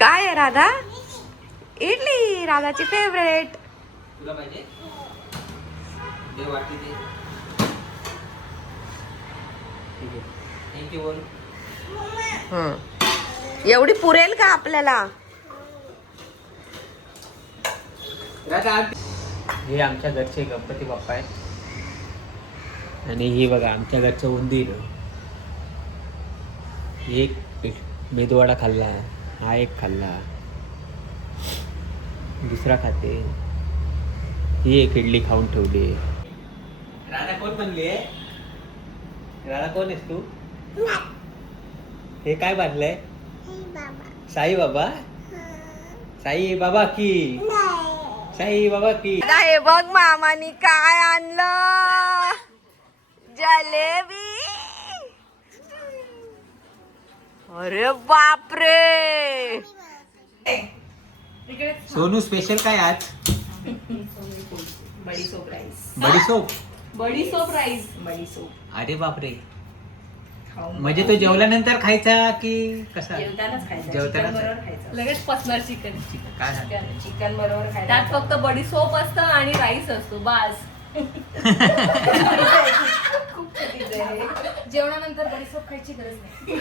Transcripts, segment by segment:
काय आहे राधा? इडली, राधाची फेवरेट. तुला पाहिजे दे वाटी दे. थँक्यू बोल. एवढी पुरेल का आपल्याला? हे आमच्या घरचे गणपती बाप्पा आहेत आणि ही बघा आमच्या घरचं उंदीर. एक मेदूवडा खाल्ला, हा एक खाल्ला, दुसरा खाते. ही एक इडली खाऊन ठेवली. राधा कोण बनली आहे? राधा कोण आहेस तू? हे काय बांधलंय? साई बाबा. साई बाबा की साई बाबा की. आता हे बघ मामानी काय आणलं. जलेबी. अरे बापरे. सोनू स्पेशल काय आज? बडीसोप राईस. बडीसोप. बडीसोप राईस. बडीसोप. अरे बापरे. म्हणजे तो जेवल्यानंतर खायचा की कसा? जेवतानाच खायचा. जेवतानाच. चिकन बरोबर खायचा. लगेच पसणार चिकन. काय सांगते? चिकन बरोबर खायचा. त्यात फक्त बडी सोप असतं आणि राईस असतो बास. खूप चुकीचं आहे. जेवणानंतर बडी सोप खायची गरज नाही.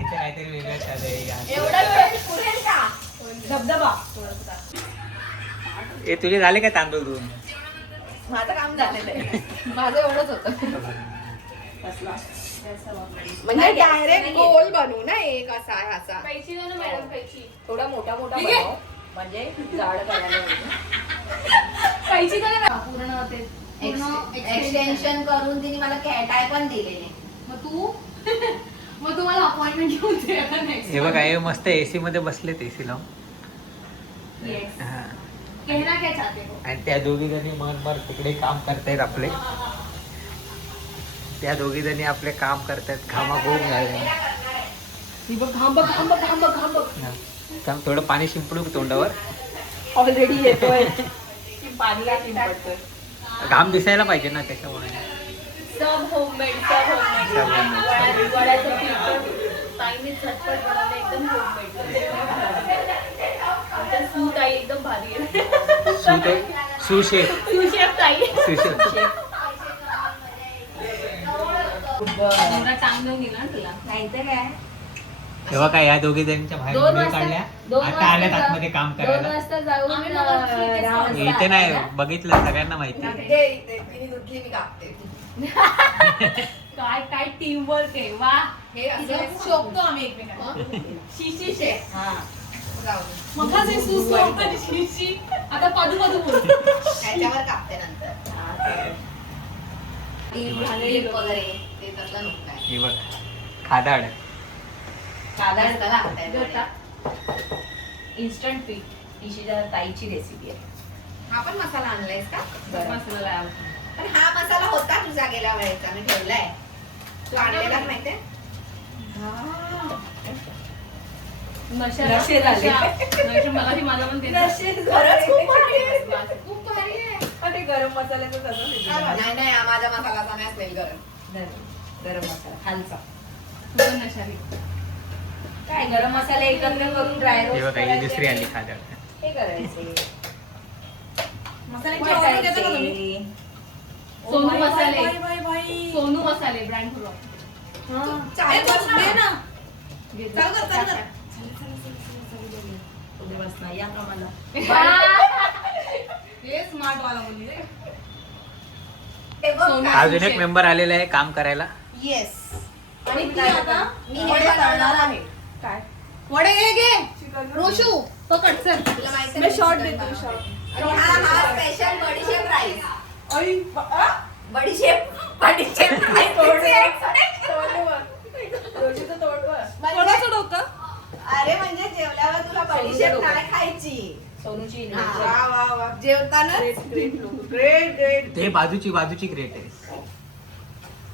इथे काहीतरी वेगळं चाललंय. एवढा वेळ पुरेल का? धबधबा. ए तुझे झाले काय तांदूळ धुवून? माझं काम झालेलं आहे. माझं एवढंच होतं. म्हणजे डायरेक्ट गोल बनवू ना एक असा असा. खायची ना मॅडम खायची. थोडा मोठा मोठा बनव म्हणजे जाड करायला होईल. खायची ना पूर्ण ते एक्सटेन्शन करून तिने मला कॅटाय पण दिलेले. मग तुम्हाला अपॉइंटमेंट घेऊन दे आता नेक्स्ट. हे बघा हे मस्त एसी मध्ये बसलेत एसी लावून. येस. हा. कहना क्या चाहते हो? आणि त्या दोघी जणी मनभर तिकडे काम करतायत आपले. त्या दोघी जणी आपले काम करतायत. घामाघूम झाले. थांब, थोडं पाणी शिंपडू तोंडावर. ऑलरेडी येतोय. पाणी शिंपडतोय. घाम दिसायला पाहिजे ना त्याच्यामुळे. सब होममेड, सब होममेड. वड्याचं पीठ ताईने झटपट बनवलं, एकदम होममेड. आमच्या सूत आई एकदम भारी आहे. सुशेफ. सुशेफ ताई. सुशेफ. एवढा चांगलं दिला ना तुला. नाही तर काय. तेव्हा काय या दोघी जणींच्या बाहेर व्हिडिओ काढल्या. आता आल्यात आतमध्ये काम 2 करायला. वाजता जाऊन इथे नाही बघितलं सगळ्यांना माहिती. काय काय टीम वर्क आहे. वा. हे असं शोभतो आम्ही एकमेकांना. शिशी शेफ. हा. मग हे सुसलो होतं शिशी. आता पादू पादू बोल. त्याच्यावर कापते नंतर. वगैरे ते तसलं नको आहे. हे बघ खादाड. साधारण त्याला इन्स्टंट पीठ. ईशिता ताईची रेसिपी आहे. हा पण मसाला आणलायस का? मसाला लाव. पण हा मसाला होता तुझा गेल्या वेळेचा मी ठेवलाय. तू आणलेला माहितीये? नशे झाले. मला माझा पण खरंच खूप भारी आहे. खूप भारी आहे. अरे गरम मसाल्याचं तसं नाही नाही माझा मसालाचा नाही स्मेल गरम मसाला खालचा. नशाली. काय गरम मसाले एकत्र करून ड्राय हे रोस्ट बघा ही दुसरी आली खादाड. हे करायचे. मसाल्याची ऑर्डर घेता का तुम्ही? सोनू मसाले. बाई. सोनू मसाले ब्रँड फुल. चाय बस दे ना. चाल कर. बस ना या का मला. हे स्मार्ट वाला मुली रे. अजून एक मेंबर आलेला आहे काम करायला. येस. आणि ती आता मी हे करणार आहे. काय? वडे घे. रोशू पकड चल. तुला माहिती मी शॉर्ट देतो शॉर्ट. हा स्पेशल बडीशेप राईस. आई बडीशेप राईस. रोशीचं तोडवर. कोणाचं डोकं? अरे म्हणजे जेवल्यावर तुला बडीशेप नाही खायची. सोनूची वा वा वा. जेवताना ग्रेट. ते बाजूची ग्रेट आहे.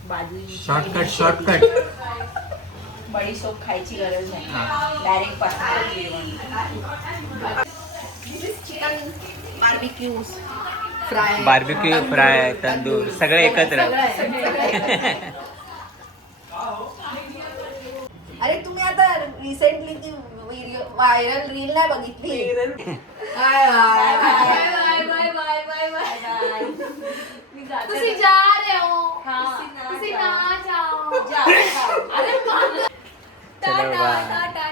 बाजू शॉर्टकट. बडीशेप खायची गरज नाही. हा. डायरेक्ट पासून जेवण. Chicken barbecue fry. Barbecue fry tandoor सगळे एकत्र. अरे तुम्ही आता रिसेंटली ती व्हायरल रील नाही बघितली. Bye bye bye bye bye bye bye. मी जाते. तुसी जा रहे हो. तुसी ना जाओ. अरे चलो बाय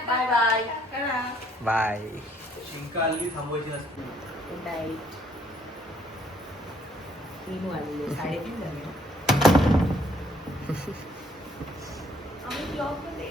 बाय बाय. बाय. शिंका आली थांबवायची नसते. Good night. 3 वाजले 3:30 झाले. आम्ही ब्लॉग मध्ये